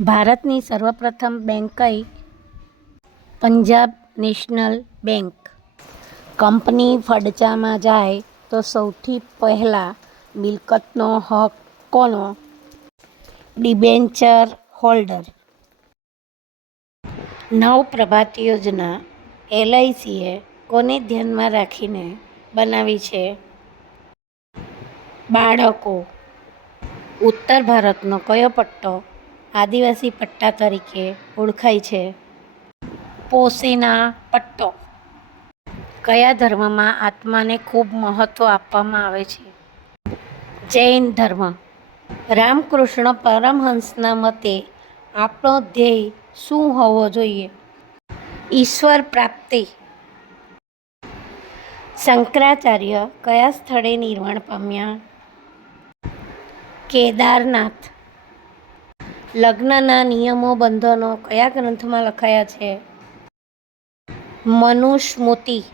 ભારતની સર્વપ્રથમ બેંક કઈ પંજાબ નેશનલ બેંક. કંપની ફડચામાં જાય તો સૌથી પહેલાં મિલકતનો હક કોનો? Debenture holder. નવ પ્રભાત યોજના એલઆઈસીએ કોને ધ્યાનમાં રાખીને બનાવી છે? બાળકો. ઉત્તર ભારતનો કયો પટ્ટો આદિવાસી પટ્ટા તરીકે ઓળખાય છે. પોશીના પટ્ટો કયા ધર્મમાં આત્માને ખૂબ મહત્ત્વ આપવામાં આવે છે? જૈન ધર્મ. રામકૃષ્ણ પરમહંસના મતે આપણો ધ્યેય શું હોવો જોઈએ? ઈશ્વર પ્રાપ્તિ. શંકરાચાર્ય કયા સ્થળે નિર્વાણ પામ્યા? કેદારનાથ. લગ્નના નિયમો બંધનો કયા ગ્રંથમાં લખાયા છે? મનુસ્મૃતિ